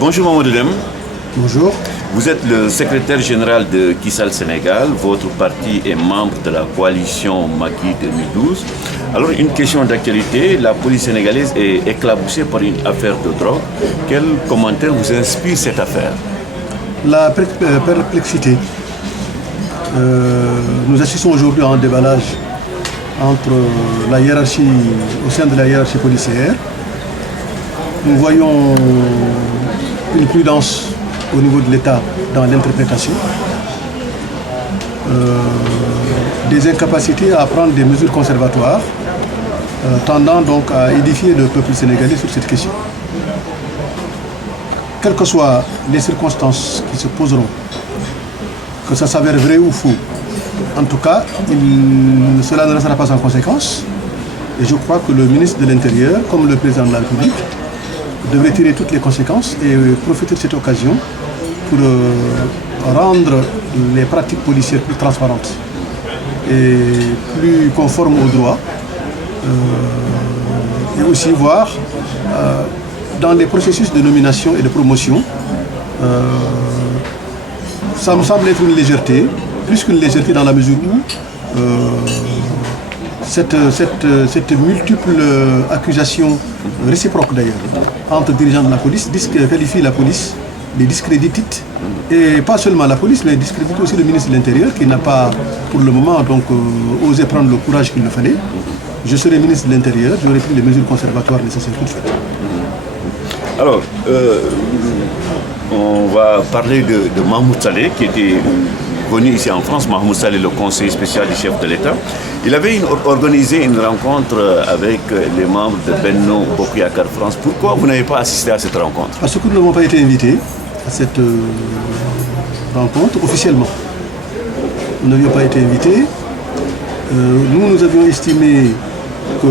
Bonjour Mamadou Deme. Bonjour. Vous êtes le secrétaire général de Kissal Sénégal. Votre parti est membre de la coalition Macky 2012. Alors, une question d'actualité. La police sénégalaise est éclaboussée par une affaire de drogue. Quel commentaire vous inspire cette affaire? La perplexité. Nous assistons aujourd'hui à un déballage entre la hiérarchie, au sein de la hiérarchie policière. Nous voyons une prudence au niveau de l'État dans l'interprétation, des incapacités à prendre des mesures conservatoires, tendant donc à édifier le peuple sénégalais sur cette question. Quelles que soient les circonstances qui se poseront, que ça s'avère vrai ou faux, en tout cas, cela ne restera pas sans conséquence. Et je crois que le ministre de l'Intérieur, comme le président de la République, devrait tirer toutes les conséquences et profiter de cette occasion pour rendre les pratiques policières plus transparentes et plus conformes au droit. Et aussi voir dans les processus de nomination et de promotion, ça me semble être une légèreté, plus qu'une légèreté dans la mesure où cette multiple accusation réciproque d'ailleurs entre dirigeants de la police qualifie la police, les discrédite, et pas seulement la police, mais discrédite aussi le ministre de l'Intérieur qui n'a pas pour le moment donc osé prendre le courage qu'il le fallait. Je serais ministre de l'Intérieur, j'aurais pris les mesures conservatoires nécessaires tout de suite. Alors, on va parler de Mahmoud Saleh qui était venu ici en France. Mahmoud Saleh, le conseiller spécial du chef de l'État. Il avait organisé une rencontre avec les membres de Benno Bokk Yakaar France. Pourquoi vous n'avez pas assisté à cette rencontre? Parce que nous n'avons pas été invités à cette rencontre officiellement. Nous n'avions pas été invités. Nous avions estimé que,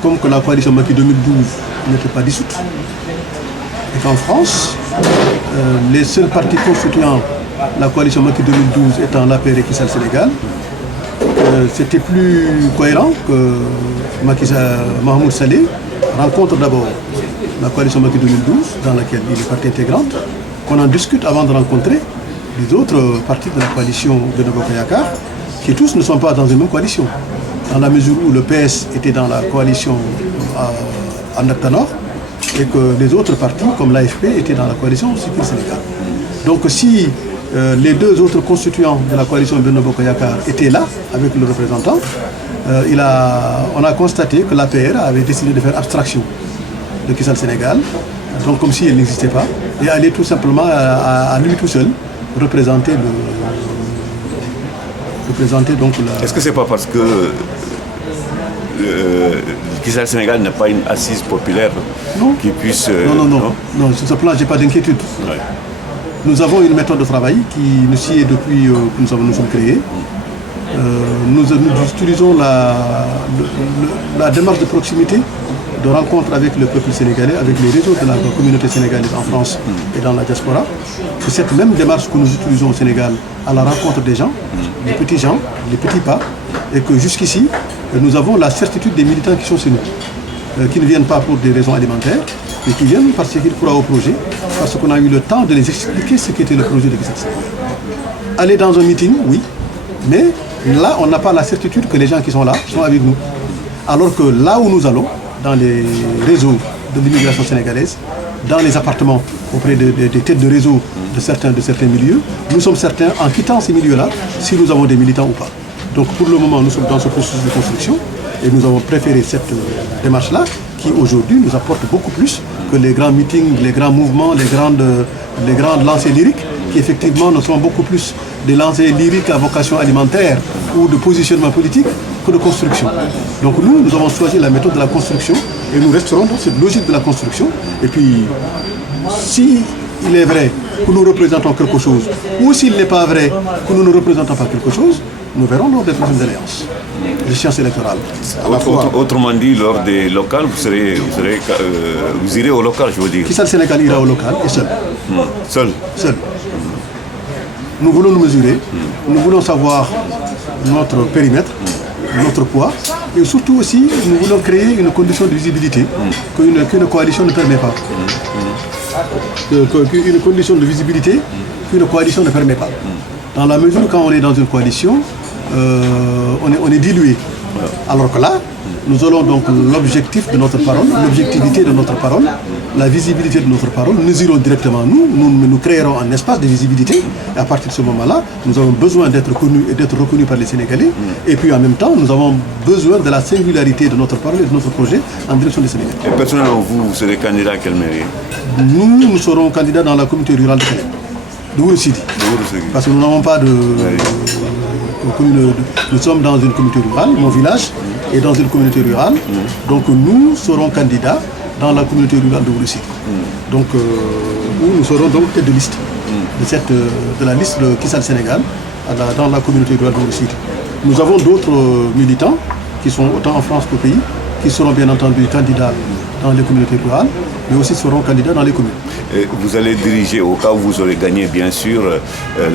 comme que la coalition Macky 2012 n'était pas dissoute, et qu'en France, les seuls partis constituant la coalition Macky 2012 étant l'APR et Kissal Sénégal, c'était plus cohérent que Mahmoud Saleh rencontre d'abord la coalition Macky 2012, dans laquelle il est partie intégrante, qu'on en discute avant de rencontrer les autres partis de la coalition Benno Bokk Yakaar, qui tous ne sont pas dans une même coalition, dans la mesure où le PS était dans la coalition en Acta Nord, et que les autres partis, comme l'AFP, étaient dans la coalition Siggil Sénégal. Donc si les deux autres constituants de la coalition Benno Bokk Yakaar étaient là, avec le représentant, on a constaté que l'APR avait décidé de faire abstraction de Kissal Sénégal, donc comme si elle n'existait pas, et aller tout simplement à lui tout seul représenter donc la... Est-ce que c'est pas parce que Kissal Sénégal n'est pas une assise populaire qui puisse... Non, sur ce plan, je n'ai pas d'inquiétude. Ouais. Nous avons une méthode de travail qui nous sied depuis que nous sommes créés. Nous utilisons la démarche de proximité, de rencontre avec le peuple sénégalais, avec les réseaux de la communauté sénégalaise en France et dans la diaspora. C'est cette même démarche que nous utilisons au Sénégal à la rencontre des gens, les petits pas, et que jusqu'ici, nous avons la certitude des militants qui sont chez nous, qui ne viennent pas pour des raisons alimentaires, mais qui viennent parce qu'ils croient au projet, parce qu'on a eu le temps de les expliquer ce qu'était le projet de Kissal Sénégal. Aller dans un meeting, oui, mais là, on n'a pas la certitude que les gens qui sont là sont avec nous. Alors que là où nous allons, dans les réseaux de l'immigration sénégalaise, dans les appartements auprès des têtes de réseau de certains milieux, nous sommes certains, en quittant ces milieux-là, si nous avons des militants ou pas. Donc pour le moment, nous sommes dans ce processus de construction et nous avons préféré cette démarche-là qui aujourd'hui nous apporte beaucoup plus que les grands meetings, les grands mouvements, les grandes lancées lyriques qui effectivement ne sont beaucoup plus des lancées lyriques à vocation alimentaire ou de positionnement politique que de construction. Donc nous avons choisi la méthode de la construction et nous resterons dans cette logique de la construction. Et puis, si il est vrai que nous représentons quelque chose, ou s'il n'est pas vrai que nous ne représentons pas quelque chose, nous verrons lors des prochaines alliances, des sciences électorales. Autrement dit, lors des locales, vous irez au local, je veux dire. Kissal Sénégal ira au local et seul. Seul. Nous voulons nous mesurer, nous voulons savoir notre périmètre, notre poids, et surtout aussi, nous voulons créer une condition de visibilité qu'une coalition ne permet pas. une condition de visibilité qu'une coalition ne permet pas. Dans la mesure où quand on est dans une coalition, on est dilué. Alors que là, nous aurons donc l'objectif de notre parole, l'objectivité de notre parole, la visibilité de notre parole. Nous irons directement, nous créerons un espace de visibilité. Et à partir de ce moment-là, nous avons besoin d'être connus et d'être reconnus par les Sénégalais. Et puis en même temps, nous avons besoin de la singularité de notre parole et de notre projet en direction des Sénégalais. Et personnellement, vous serez candidat à quelle mairie? Nous serons candidats dans la communauté rurale de Calais, de Ouro Sidi. Parce que nous n'avons pas de commune. Nous sommes dans une communauté rurale, mon village est dans une communauté rurale. Donc nous serons candidats dans la communauté rurale de Ouro Sidi. Donc où nous serons donc tête de liste de la liste de Kissal Sénégal dans la communauté rurale de Ouro Sidi. Nous avons d'autres militants qui sont autant en France qu'au pays, qui seront bien entendu candidats dans les communautés rurales, mais aussi seront candidats dans les communes. Et vous allez diriger, au cas où vous aurez gagné bien sûr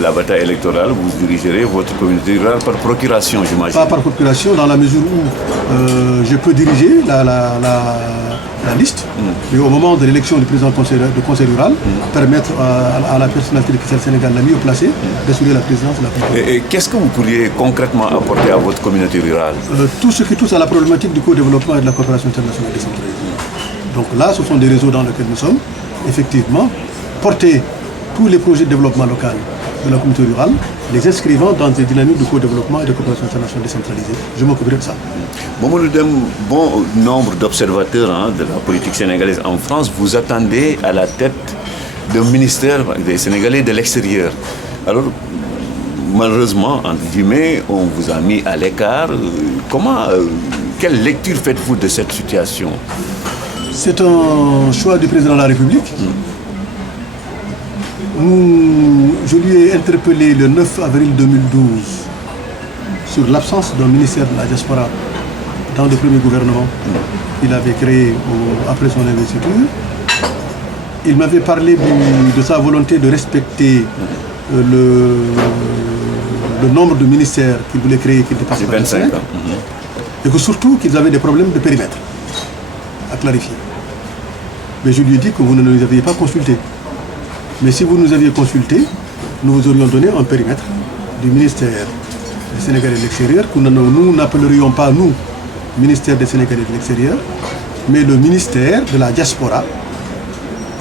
la bataille électorale, vous dirigerez votre communauté rurale par procuration, j'imagine. Pas par procuration, dans la mesure où je peux diriger la liste, mais au moment de l'élection du président du conseil rural, permettre à la personnalité de Kissal Sénégal la mieux placée d'assurer la présidence de la République. Et qu'est-ce que vous pourriez concrètement apporter à votre communauté rurale? Tout ce qui touche à la problématique du co-développement et de la coopération internationale décentralisée. Donc là, ce sont des réseaux dans lesquels nous sommes. Effectivement, porter tous les projets de développement local de la communauté rurale, les inscrivant dans des dynamiques de co-développement et de coopération internationale décentralisée. Je m'occuperai de ça. Bon nombre d'observateurs de la politique sénégalaise en France, vous attendez à la tête d'un ministère des Sénégalais de l'extérieur. Alors, malheureusement, entre guillemets, on vous a mis à l'écart. Quelle lecture faites-vous de cette situation? C'est un choix du président de la République. Je lui ai interpellé le 9 avril 2012 sur l'absence d'un ministère de la diaspora dans le premier gouvernement qu'il avait créé après son investiture. Il m'avait parlé de sa volonté de respecter le nombre de ministères qu'il voulait créer, qu'il dépassait pas 25 ans. Et que surtout qu'ils avaient des problèmes de périmètre à clarifier. Mais je lui ai dit que vous ne nous aviez pas consulté. Mais si vous nous aviez consulté, nous vous aurions donné un périmètre du ministère des Sénégalais de l'extérieur, que nous n'appellerions pas, nous, ministère des Sénégalais de l'extérieur, mais le ministère de la diaspora,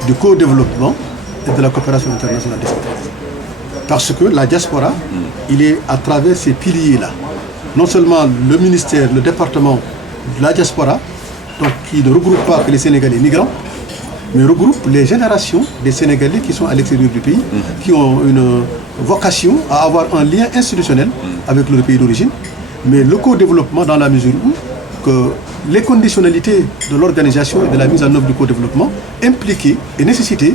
du co-développement et de la coopération internationale décentralisée. Parce que la diaspora, il est à travers ces piliers-là. Non seulement le ministère, le département de la diaspora, donc qui ne regroupe pas que les Sénégalais migrants, mais regroupe les générations des Sénégalais qui sont à l'extérieur du pays, qui ont une vocation à avoir un lien institutionnel avec leur pays d'origine, mais le co-développement dans la mesure où que les conditionnalités de l'organisation et de la mise en œuvre du co-développement impliquaient et nécessitaient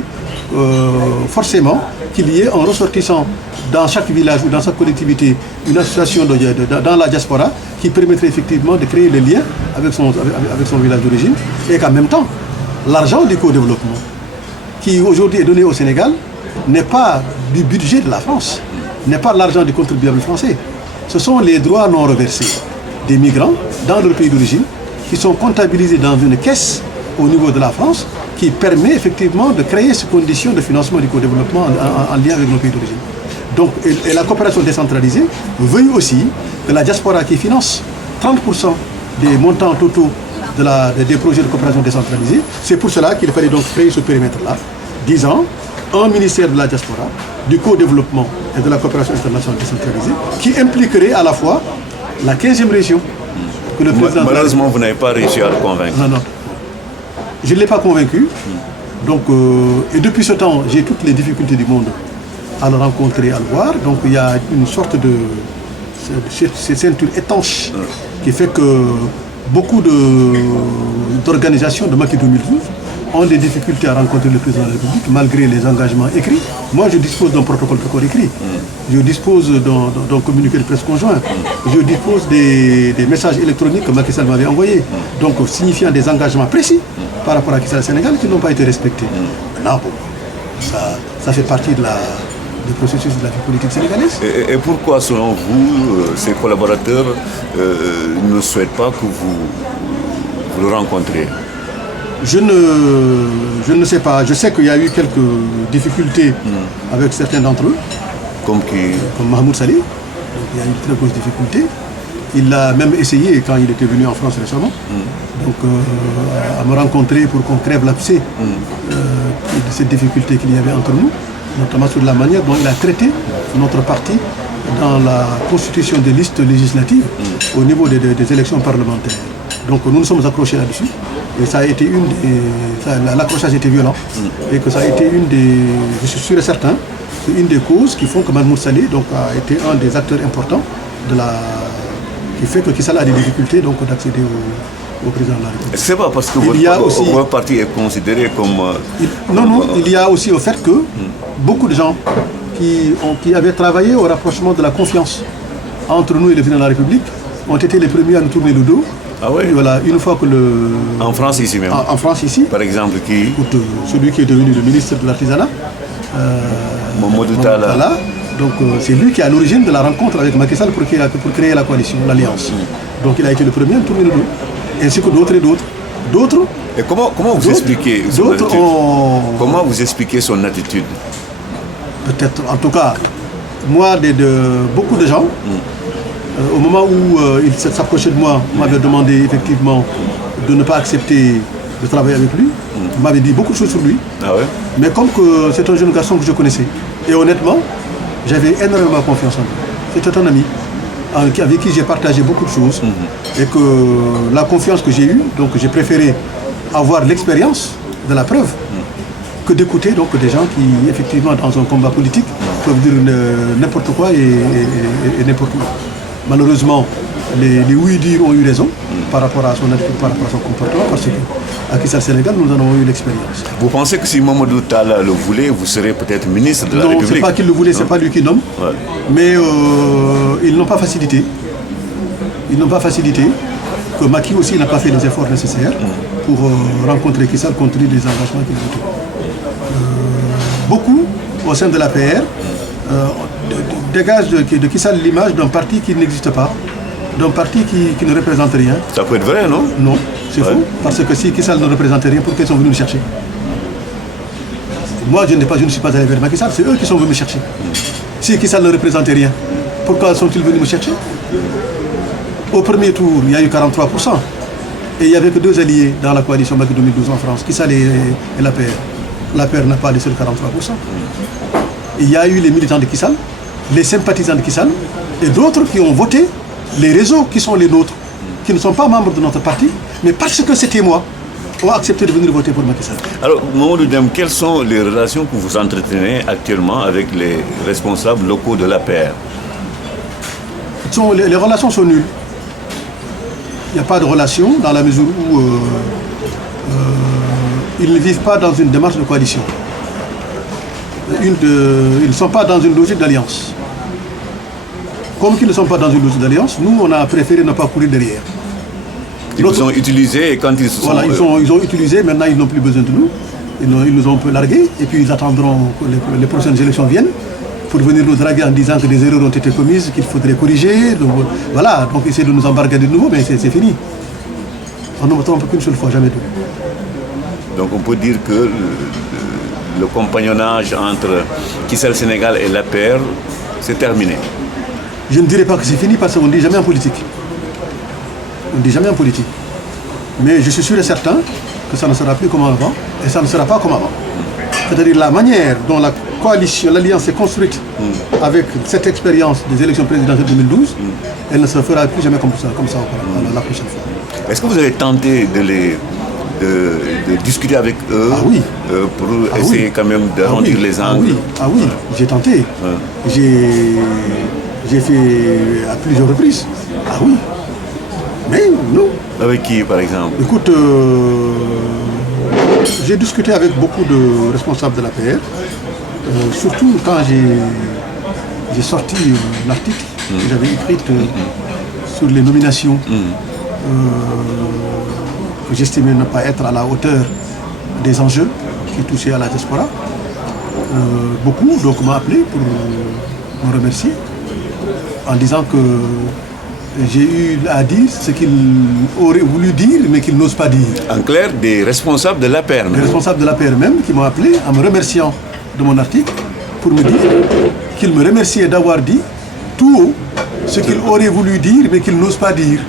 forcément qu'il y ait un ressortissant dans chaque village ou dans chaque collectivité, une association dans la diaspora qui permettrait effectivement de créer le lien avec son village d'origine et qu'en même temps, l'argent du co-développement qui aujourd'hui est donné au Sénégal n'est pas du budget de la France, n'est pas l'argent du contribuable français. Ce sont les droits non reversés des migrants dans leur pays d'origine qui sont comptabilisés dans une caisse au niveau de la France qui permet effectivement de créer ces conditions de financement du co-développement en lien avec nos pays d'origine. Donc, et la coopération décentralisée veut aussi que la diaspora qui finance 30% des montants totaux des projets de coopération décentralisée, c'est pour cela qu'il fallait donc créer ce périmètre-là, disant un ministère de la diaspora, du co-développement et de la coopération internationale décentralisée, qui impliquerait à la fois la 15e région. Que le président malheureusement, vous n'avez pas réussi à le convaincre. Non. Je ne l'ai pas convaincu. Donc, et depuis ce temps, j'ai toutes les difficultés du monde à le rencontrer, à le voir. Donc il y a une sorte de ceinture étanche qui fait que beaucoup d'organisations de Macky 2012 ont des difficultés à rencontrer le président de la République malgré les engagements écrits. Moi, je dispose d'un protocole d'accord écrit. Je dispose d'un communiqué de presse conjoint. Je dispose des messages électroniques que Macky Sall m'avait envoyés. Donc, signifiant des engagements précis par rapport à Kissal Sénégal qui n'ont pas été respectés. Maintenant, bon, ça fait partie du processus de la vie politique sénégalaise. Et pourquoi, selon vous, ces collaborateurs ne souhaitent pas que vous le rencontriez? Je ne sais pas. Je sais qu'il y a eu quelques difficultés avec certains d'entre eux. Comme qui? Comme Mahmoud Saleh. Donc, il y a eu de très grosses difficultés. Il l'a même essayé quand il était venu en France récemment. Donc, à me rencontrer pour qu'on crève l'abcès de cette difficulté qu'il y avait entre nous, notamment sur la manière dont il a traité notre parti dans la constitution des listes législatives au niveau des élections parlementaires. Donc nous nous sommes accrochés là-dessus et ça a été l'accrochage était violent et que ça a été je suis sûr et certain, c'est une des causes qui font que Mahmoud Saleh donc, a été un des acteurs importants qui fait que Macky Sall a des difficultés donc d'accéder au président de la République. C'est pas parce que votre parti est considéré comme... Non, il y a aussi au fait que beaucoup de gens qui avaient travaillé au rapprochement de la confiance entre nous et le président de la République ont été les premiers à nous tourner le dos. Ah oui? Voilà, une fois que En France ici même? En France ici. Par exemple qui? Écoute, celui qui est devenu le ministre de l'Artisanat. Mamadou Talla. Donc c'est lui qui est à l'origine de la rencontre avec Macky Sall pour créer la coalition, l'alliance. Donc il a été le premier à nous tourner le dos. Ainsi que d'autres et d'autres. D'autres. Et comment vous expliquez son attitude? Comment vous expliquez son attitude? Peut-être, en tout cas, moi, beaucoup de gens, au moment où il s'approchait de moi, m'avaient demandé effectivement de ne pas accepter de travailler avec lui. Il m'avait dit beaucoup de choses sur lui. Ah ouais? Mais comme que c'est un jeune garçon que je connaissais, et honnêtement, j'avais énormément confiance en lui. C'était un ami avec qui j'ai partagé beaucoup de choses et que la confiance que j'ai eue, donc j'ai préféré avoir l'expérience de la preuve que d'écouter donc des gens qui, effectivement, dans un combat politique, peuvent dire n'importe quoi et n'importe où. Malheureusement, les oui-dire ont eu raison par rapport à son attitude, par rapport à son comportement, parce qu'à Kissa Sénégal, nous en avons eu l'expérience. Vous pensez que si Mamadou Talla le voulait, vous serez peut-être ministre de la République? Non, c'est pas qu'il le voulait, c'est pas lui qui nomme. Ouais. Mais ils n'ont pas facilité. Ils n'ont pas facilité. Que Macky aussi n'a pas fait les efforts nécessaires pour rencontrer Kissa compte tenu des engagements qu'il a. Beaucoup, au sein de l'APR, dégagent de Kissa l'image d'un parti qui n'existe pas, d'un parti qui ne représente rien. Ça peut être vrai, non? Non, c'est faux. Parce que si Kissa ne représente rien, pourquoi ils sont venus me chercher? Moi, je ne suis pas allé vers Macky Sall, c'est eux qui sont venus me chercher. Si Kissa ne représentait rien, pourquoi sont-ils venus me chercher? Au premier tour, il y a eu 43%. Et il n'y avait que deux alliés dans la coalition Macky 2012 en France, Kissa et l'APR. L'APR n'a pas les seuls 43%. Il y a eu les militants de Kissa, les sympathisants de Kissa, et d'autres qui ont voté, les réseaux qui sont les nôtres, qui ne sont pas membres de notre parti, mais parce que c'était moi, ont accepté de venir voter pour Macky Sall. Alors, Mamadou Deme, quelles sont les relations que vous entretenez actuellement avec les responsables locaux de l'APR? Les relations sont nulles. Il n'y a pas de relation dans la mesure où ils ne vivent pas dans une démarche de coalition. Ils ne sont pas dans une logique d'alliance. Comme qu'ils ne sont pas dans une logique d'alliance, nous, on a préféré ne pas courir derrière. Ils vous ont utilisé et quand ils se sont... Voilà, ils ont utilisé, maintenant ils n'ont plus besoin de nous. Ils nous ont un peu largués et puis ils attendront que les prochaines élections viennent pour venir nous draguer en disant que des erreurs ont été commises, qu'il faudrait corriger. Donc, voilà, donc essayer de nous embarquer de nouveau, mais c'est fini. On ne me trompe qu'une seule fois, jamais deux. Donc on peut dire que le compagnonnage entre Kissa Sénégal et l'APR, c'est terminé. Je ne dirais pas que c'est fini parce qu'on ne dit jamais en politique. On ne dit jamais en politique. Mais je suis sûr et certain que ça ne sera plus comme avant et ça ne sera pas comme avant. C'est-à-dire la manière dont la coalition, l'alliance est construite avec cette expérience des élections présidentielles 2012, elle ne se fera plus jamais comme ça la prochaine fois. Est-ce que vous avez tenté de discuter avec eux pour essayer quand même d'arrondir les angles? Ah oui, j'ai tenté. J'ai fait à plusieurs reprises. Ah oui. Mais non. Avec qui, par exemple? Écoute, j'ai discuté avec beaucoup de responsables de l'APR, surtout quand j'ai sorti l'article que j'avais écrit sur les nominations que j'estimais ne pas être à la hauteur des enjeux qui touchaient à la diaspora. Beaucoup donc m'ont appelé pour me remercier en disant que j'ai eu à dire ce qu'il aurait voulu dire, mais qu'il n'ose pas dire. En clair, des responsables de l'APR. Les responsables de l'APR même qui m'ont appelé en me remerciant de mon article pour me dire qu'ils me remerciaient d'avoir dit tout haut ce qu'il aurait voulu dire, mais qu'il n'ose pas dire.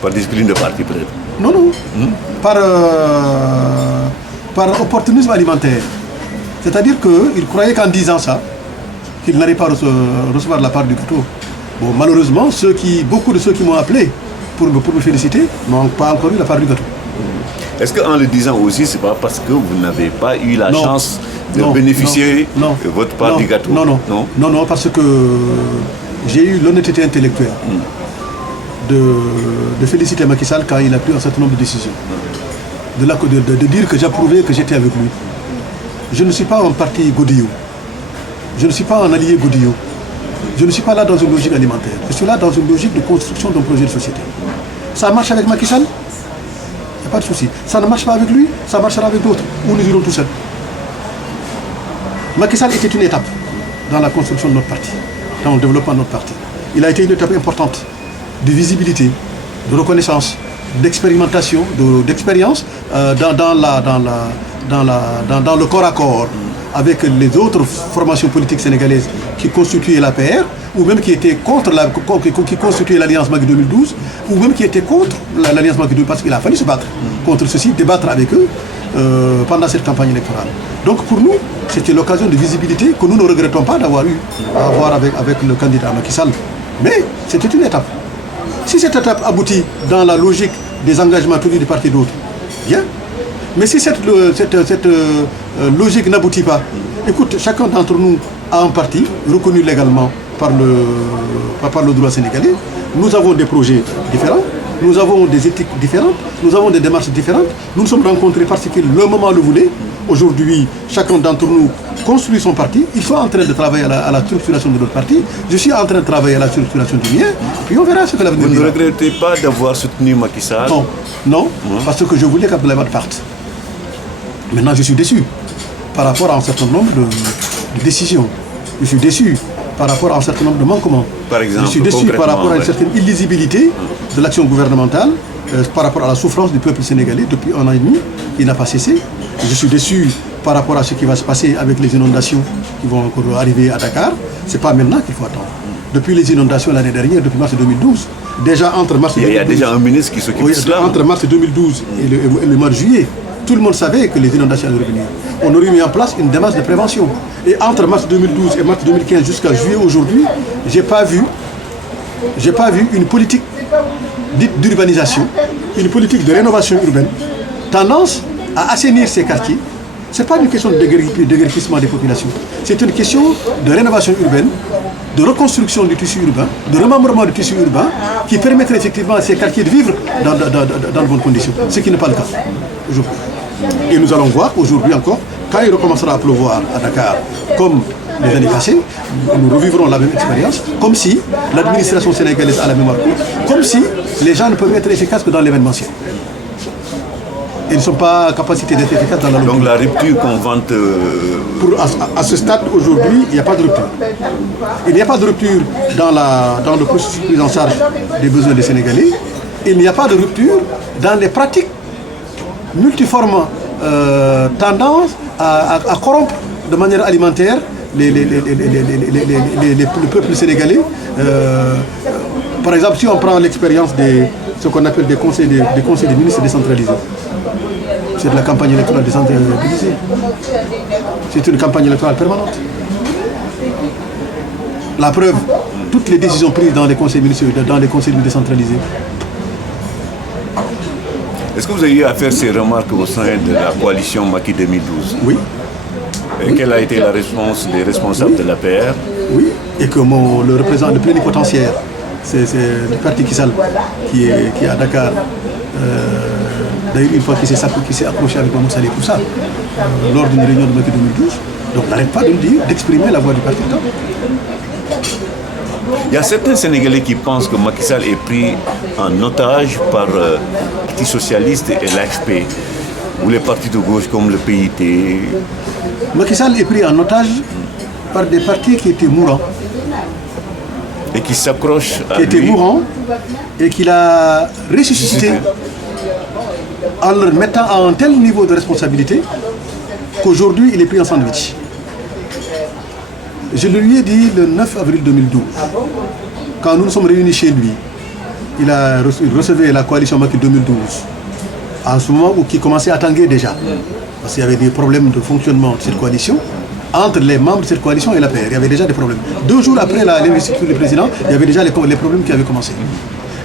Par discipline de parti, peut-être. Non, non. Par opportunisme alimentaire. C'est-à-dire qu'ils croyaient qu'en disant ça, qu'ils n'allaient pas recevoir la part du gâteau. Bon, malheureusement, beaucoup de ceux qui m'ont appelé pour me féliciter n'ont pas encore eu la part du gâteau. Est-ce qu'en le disant aussi, c'est pas parce que vous n'avez pas eu la chance de bénéficier de votre part du gâteau? Non, parce que j'ai eu l'honnêteté intellectuelle de féliciter Macky Sall quand il a pris un certain nombre de décisions. De dire que j'approuvais, que j'étais avec lui. Je ne suis pas un parti Godillot. Je ne suis pas un allié Godillot. Je ne suis pas là dans une logique alimentaire. Je suis là dans une logique de construction d'un projet de société. Ça marche avec Macky Sall, il n'y a pas de souci. Ça ne marche pas avec lui, ça marchera avec d'autres, ou nous irons tout seuls. Macky Sall était une étape dans la construction de notre parti, dans le développement de notre parti. Il a été une étape importante de visibilité, de reconnaissance, d'expérimentation, d'expérience dans le corps à corps avec les autres formations politiques sénégalaises qui constituaient l'APR, ou même qui étaient contre qui constituaient l'Alliance Macky 2012, ou même qui étaient contre l'Alliance Macky 2012, parce qu'il a fallu se battre contre ceci, débattre avec eux pendant cette campagne électorale. Donc pour nous, c'était l'occasion de visibilité que nous ne regrettons pas d'avoir eu à avoir avec le candidat Macky Sall. Mais c'était une étape. Si cette étape aboutit dans la logique des engagements tenus du part et d'autre, bien. Mais si cette logique n'aboutit pas, écoute, chacun d'entre nous a un parti reconnu légalement par le droit sénégalais. Nous avons des projets différents, nous avons des éthiques différentes, nous avons des démarches différentes. Nous nous sommes rencontrés parce que le moment le voulait. Aujourd'hui, chacun d'entre nous construit son parti. Il faut en train de travailler à la structuration de notre parti. Je suis en train de travailler à la structuration du mien. Puis on verra ce que l'avenir dira. Vous ne regrettez pas d'avoir soutenu Macky Sall? Non, parce que je voulais qu'Abdoulaye Wade parte. Maintenant, je suis déçu par rapport à un certain nombre de décisions. Je suis déçu par rapport à un certain nombre de manquements. Par exemple, je suis déçu par rapport à une certaine illisibilité de l'action gouvernementale, par rapport à la souffrance du peuple sénégalais depuis 1 an et demi, qui n'a pas cessé. Je suis déçu par rapport à ce qui va se passer avec les inondations qui vont encore arriver à Dakar. Ce n'est pas maintenant qu'il faut attendre. Depuis les inondations l'année dernière, depuis mars 2012, déjà entre mars 2012... Il y a déjà un ministre qui s'occupe de cela. Entre mars 2012 et le mois de juillet, tout le monde savait que les inondations allaient revenir. On aurait mis en place une démarche de prévention. Et entre mars 2012 et mars 2015 jusqu'à juillet aujourd'hui, je n'ai pas vu une politique dite d'urbanisation, une politique de rénovation urbaine, tendance à assainir ces quartiers. Ce n'est pas une question de déguerpissement des populations. C'est une question de rénovation urbaine, de reconstruction du tissu urbain, de remembrement du tissu urbain qui permettrait effectivement à ces quartiers de vivre dans de bonnes conditions. Ce qui n'est pas le cas aujourd'hui. Et nous allons voir aujourd'hui encore, quand il recommencera à pleuvoir à Dakar, comme les années passées, nous revivrons la même expérience, comme si l'administration sénégalaise a la mémoire courte, comme si les gens ne peuvent être efficaces que dans l'événementiel. Ils ne sont pas en capacité d'être efficaces dans la logique. Donc la rupture qu'on vante... À ce stade, aujourd'hui, il n'y a pas de rupture. Il n'y a pas de rupture dans le processus de prise en charge des besoins des Sénégalais. Il n'y a pas de rupture dans les pratiques multiformes tendance à corrompre de manière alimentaire le peuple sénégalais. Par exemple, si on prend l'expérience de ce qu'on appelle des conseils des ministres décentralisés, c'est de la campagne électorale décentralisée. C'est une campagne électorale permanente. La preuve, toutes les décisions prises dans les conseils municipaux, dans les conseils décentralisés. Est-ce que vous avez eu à faire ces remarques au sein de la coalition Macky 2012? Oui. Et quelle a été la réponse des responsables de l'APR? Oui, et que le représentant, le plénipotentiaire, c'est le parti Kissal qui est à Dakar. D'ailleurs, une fois qu'il s'est accroché avec Mamoud Saleh pour ça, lors d'une réunion de Macky 2012, donc n'arrête pas de le dire, d'exprimer la voix du parti. Il y a certains Sénégalais qui pensent que Macky Sall est pris en otage par le Parti Socialiste et l'AFP, ou les partis de gauche comme le PIT. Macky Sall est pris en otage par des partis qui étaient mourants. Et qui s'accroche à qui était mourant et qu'il a ressuscité en le mettant à un tel niveau de responsabilité qu'aujourd'hui il est pris en sandwich. Je le lui ai dit le 9 avril 2012, quand nous nous sommes réunis chez lui. Il recevait la coalition Macky 2012, en ce moment où qui commençait à tanguer déjà, parce qu'il y avait des problèmes de fonctionnement de cette coalition, entre les membres de cette coalition et la paix. Il y avait déjà des problèmes. 2 jours après l'investiture du président, il y avait déjà les problèmes qui avaient commencé.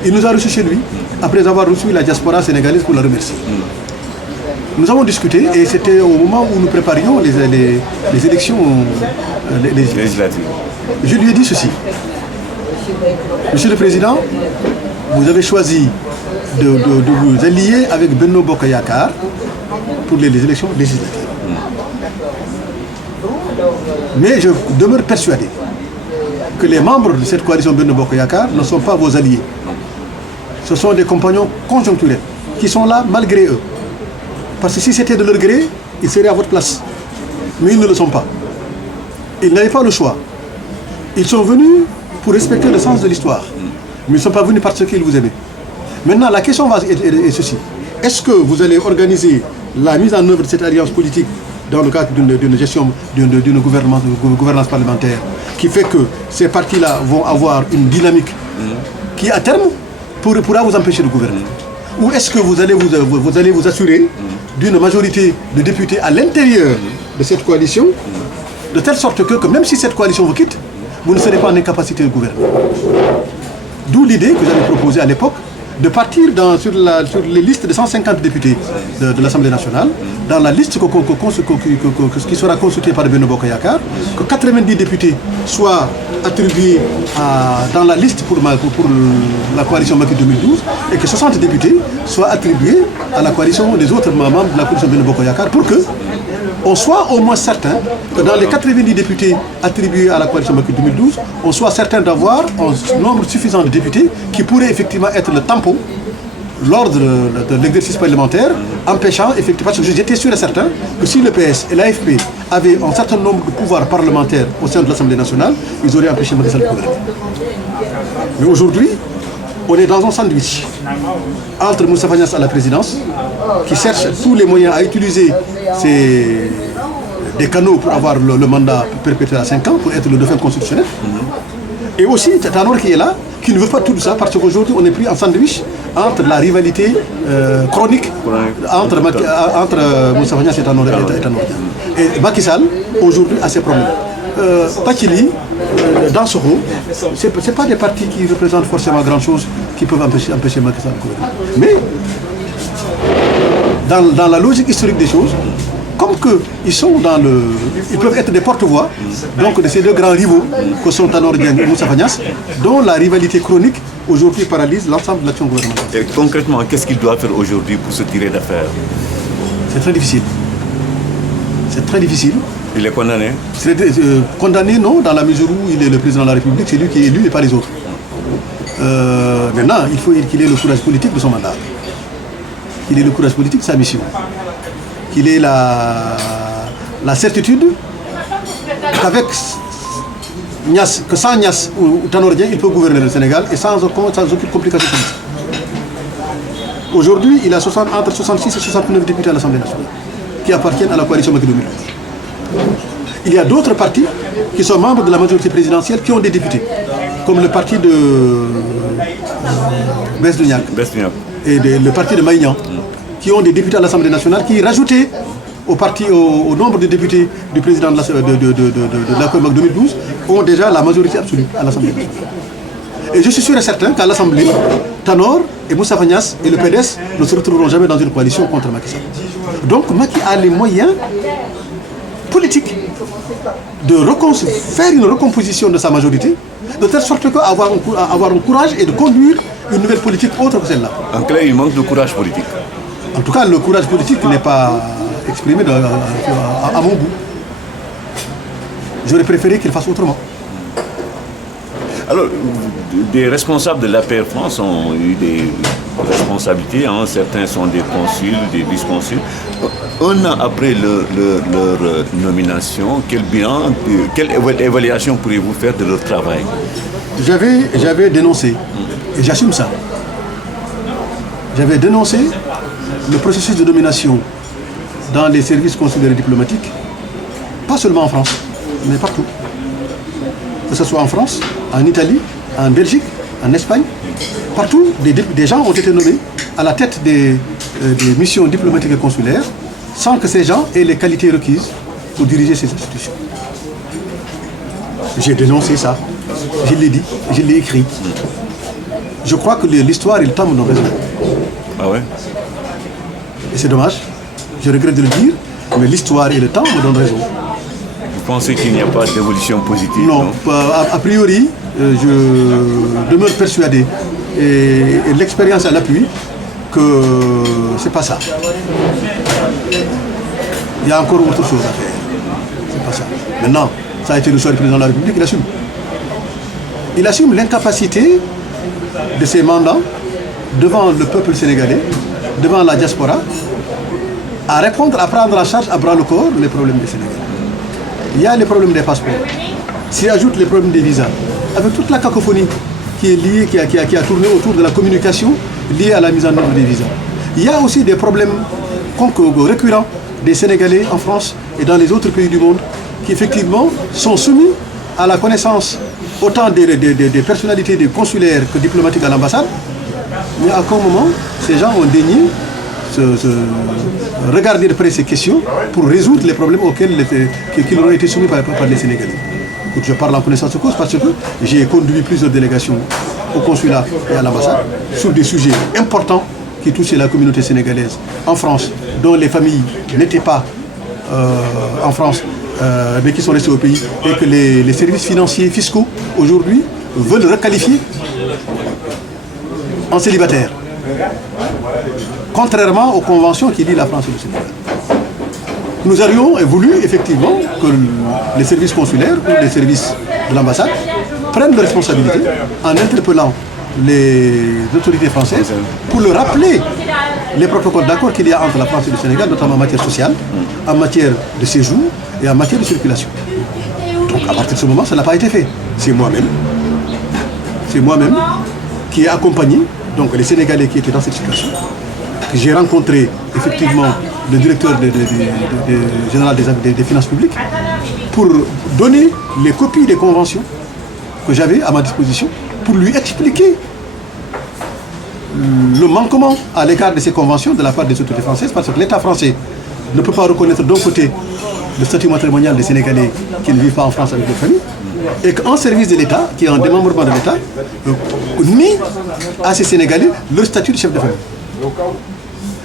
Il nous a reçus chez lui, après avoir reçu la diaspora sénégalaise pour la remercier. Nous avons discuté et c'était au moment où nous préparions les élections législatives. Je lui ai dit ceci. Monsieur le Président, vous avez choisi de vous allier avec Benno Bokk Yakaar pour les élections législatives. Mais je demeure persuadé que les membres de cette coalition Benno Bokk Yakaar ne sont pas vos alliés. Ce sont des compagnons conjoncturels qui sont là malgré eux. Parce que si c'était de leur gré, ils seraient à votre place. Mais ils ne le sont pas. Ils n'avaient pas le choix. Ils sont venus pour respecter le sens de l'histoire. Mais ils ne sont pas venus parce qu'ils vous aimaient. Maintenant, la question est ceci. Est-ce que vous allez organiser la mise en œuvre de cette alliance politique dans le cadre d'une gestion, d'une gouvernance parlementaire qui fait que ces partis-là vont avoir une dynamique qui, à terme, pourra vous empêcher de gouverner? Ou est-ce que vous allez vous assurer d'une majorité de députés à l'intérieur de cette coalition, de telle sorte que même si cette coalition vous quitte, vous ne serez pas en incapacité de gouverner? D'où l'idée que j'avais proposée à l'époque de partir sur les listes de 150 députés de l'Assemblée nationale, dans la liste qui sera consultée par Benno Bokk Yakaar, que 90 députés soient attribués dans la liste pour la coalition Macky 2012 et que 60 députés soient attribués à la coalition des autres membres de la coalition Benno Bokk Yakaar pour que on soit au moins certain que dans les 90 députés attribués à la coalition Macky 2012, on soit certain d'avoir un nombre suffisant de députés qui pourraient effectivement être le tampon lors de l'exercice parlementaire, empêchant effectivement, parce que j'étais sûr et certain que si le PS et l'AFP avaient un certain nombre de pouvoirs parlementaires au sein de l'Assemblée nationale, ils auraient empêché Macky Sall de gouverner. Mais aujourd'hui, on est dans un sandwich entre Moustapha Niasse à la présidence, qui cherche tous les moyens à utiliser des canaux pour avoir le mandat perpétuel à 5 ans, pour être le dauphin constitutionnel. Et aussi Tanor qui est là, qui ne veut pas tout ça, parce qu'aujourd'hui on est pris en sandwich entre la rivalité chronique entre Moustapha Niasse et Tanor. Et Macky Sall, aujourd'hui, a ses problèmes. Bathily, Dansokho, ce n'est pas des partis qui représentent forcément grand-chose qui peuvent empêcher Macky Sall de gouverner. Mais, dans la logique historique des choses, comme qu'ils ils peuvent être des porte-voix donc de ces deux grands rivaux que sont Tanor Dieng et Moustapha Niasse, dont la rivalité chronique aujourd'hui paralyse l'ensemble de l'action gouvernementale. Et concrètement, qu'est-ce qu'il doit faire aujourd'hui pour se tirer d'affaire? C'est très difficile. C'est très difficile. Il est condamné? Condamné, non, dans la mesure où il est le président de la République, c'est lui qui est élu et pas les autres. Maintenant, il faut qu'il ait le courage politique de son mandat. Qu'il ait le courage politique de sa mission. Qu'il ait la certitude qu'avec Niasse, que sans Niasse ou Tanor Dieng, il peut gouverner le Sénégal et sans aucune complication politique. Aujourd'hui, il a entre 66 et 69 députés à l'Assemblée nationale qui appartiennent à la coalition Macky 2012. Il y a d'autres partis qui sont membres de la majorité présidentielle qui ont des députés, comme le parti de Besduniak et le parti de Maïnian, qui ont des députés à l'Assemblée nationale, qui rajoutés au nombre de députés du président de la COMAC 2012 ont déjà la majorité absolue à l'Assemblée nationale. Et je suis sûr et certain qu'à l'Assemblée, Tanor et Moustapha Niasse et le PDS ne se retrouveront jamais dans une coalition contre Macky Sall. Donc Macky a les moyens politiques de faire une recomposition de sa majorité, de telle sorte qu'avoir un courage et de conduire une nouvelle politique autre que celle-là. En clair, il manque de courage politique. En tout cas, le courage politique n'est pas exprimé à mon goût. J'aurais préféré qu'il fasse autrement. Alors, des responsables de l'APR France ont eu des responsabilités, hein. Certains sont des consuls, des vice-consuls. Un an après leur nomination, quel bilan, quelle évaluation pourriez-vous faire de leur travail? J'avais dénoncé, et j'assume ça. J'avais dénoncé le processus de nomination dans les services consulaires et diplomatiques, pas seulement en France, mais partout. Que ce soit en France, en Italie, en Belgique, en Espagne, partout, des gens ont été nommés à la tête des missions diplomatiques et consulaires sans que ces gens aient les qualités requises pour diriger ces institutions. J'ai dénoncé ça, je l'ai dit, je l'ai écrit. Je crois que l'histoire et le temps me donnent raison. Ah ouais? Et c'est dommage, je regrette de le dire, mais l'histoire et le temps me donnent raison. Vous pensez qu'il n'y a pas d'évolution positive? Non, a priori, je demeure persuadé, et l'expérience à l'appui, que c'est pas ça. Il y a encore autre chose à faire. C'est pas ça. Maintenant, ça a été le choix du président de la République, il assume. Il assume l'incapacité de ses mandats devant le peuple sénégalais, devant la diaspora, à répondre, à prendre en charge à bras le corps les problèmes des Sénégalais. Il y a les problèmes des passeports. S'y ajoutent les problèmes des visas. Avec toute la cacophonie qui est liée, qui a tourné autour de la communication liée à la mise en œuvre des visas. Il y a aussi des problèmes récurrents des Sénégalais en France et dans les autres pays du monde qui effectivement sont soumis à la connaissance autant des personnalités des consulaires que diplomatiques à l'ambassade. Mais à quel moment ces gens ont daigné regarder de près ces questions pour résoudre les problèmes auxquels qui ont été soumis par les Sénégalais. Donc je parle en connaissance de cause parce que j'ai conduit plusieurs délégations au consulat et à l'ambassade sur des sujets importants qui touchaient la communauté sénégalaise en France, dont les familles n'étaient pas en France, mais qui sont restés au pays, et que les services financiers fiscaux aujourd'hui veulent requalifier en célibataire, contrairement aux conventions qui lient la France et le Sénégal. Nous aurions voulu effectivement que les services consulaires ou les services de l'ambassade prennent des responsabilités en interpellant les autorités françaises pour leur rappeler les protocoles d'accord qu'il y a entre la France et le Sénégal, notamment en matière sociale, en matière de séjour et en matière de circulation. Donc à partir de ce moment, ça n'a pas été fait. C'est moi-même qui ai accompagné donc, les Sénégalais qui étaient dans cette situation, que j'ai rencontré effectivement le directeur général des finances publiques pour donner les copies des conventions que j'avais à ma disposition pour lui expliquer le manquement à l'égard de ces conventions de la part des autorités françaises, parce que l'État français ne peut pas reconnaître d'un côté le statut matrimonial des Sénégalais qui ne vivent pas en France avec leur famille, et qu'en service de l'État, qui est en démembrement de l'État, nie à ces Sénégalais leur statut de chef de famille.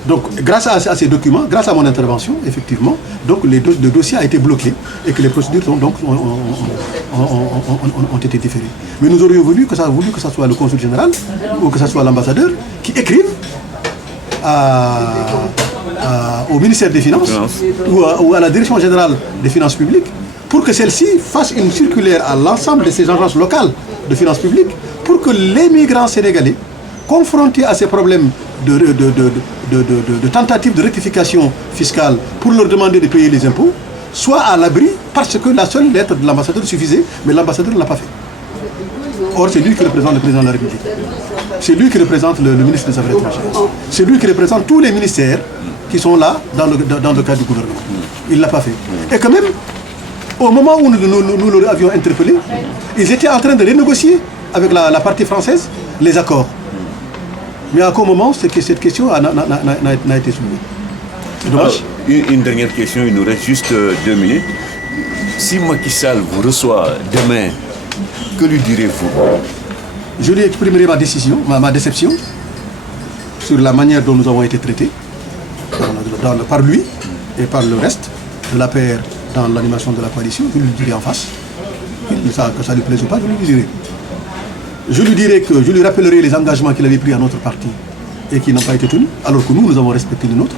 Donc, grâce à ces documents, grâce à mon intervention, effectivement, donc le dossier a été bloqué et que les procédures ont été différées. Mais nous aurions voulu que ça soit le consul général ou que ce soit l'ambassadeur qui écrive au ministère des Finances ou à la direction générale des finances publiques pour que celle-ci fasse une circulaire à l'ensemble de ces agences locales de finances publiques pour que les migrants sénégalais confrontés à ces problèmes de tentatives de rectification fiscale pour leur demander de payer les impôts, soient à l'abri parce que la seule lettre de l'ambassadeur suffisait, mais l'ambassadeur ne l'a pas fait. Or, c'est lui qui représente le président de la République. C'est lui qui représente le ministre des Affaires étrangères. C'est lui qui représente tous les ministères qui sont là dans le cadre du gouvernement. Il ne l'a pas fait. Et quand même, au moment où nous l'avions interpellé, ils étaient en train de renégocier avec la partie française les accords. Mais à quel moment cette question n'a été soulevée? C'est dommage. Alors, une dernière question, il nous reste juste 2 minutes. Si Macky Sall vous reçoit demain, que lui direz-vous? Je lui exprimerai ma déception sur la manière dont nous avons été traités par lui et par le reste de l'APR dans l'animation de la coalition. Je lui dirai en face, que ça lui plaise ou pas, je lui dirai. Je lui rappellerai les engagements qu'il avait pris à notre parti et qui n'ont pas été tenus, alors que nous avons respecté les nôtres.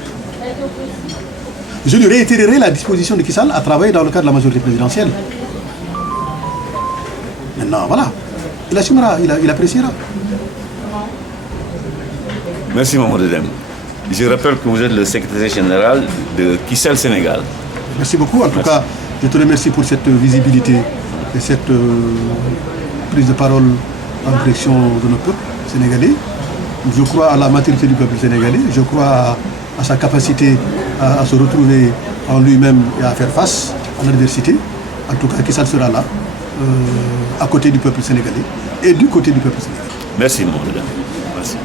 Je lui réitérerai la disposition de Macky Sall à travailler dans le cadre de la majorité présidentielle. Maintenant, voilà. il assumera, il appréciera. Merci Mamadou Deme. Je rappelle que vous êtes le secrétaire général de Kissel Sénégal. Merci beaucoup. En tout cas, je te remercie pour cette visibilité et cette prise de parole en direction de notre peuple sénégalais. Je crois à la maturité du peuple sénégalais. Je crois à sa capacité à se retrouver en lui-même et à faire face à l'adversité. En tout cas, Kissel sera là, à côté du peuple sénégalais et du côté du peuple sénégalais. Merci Mamadou Deme. Merci.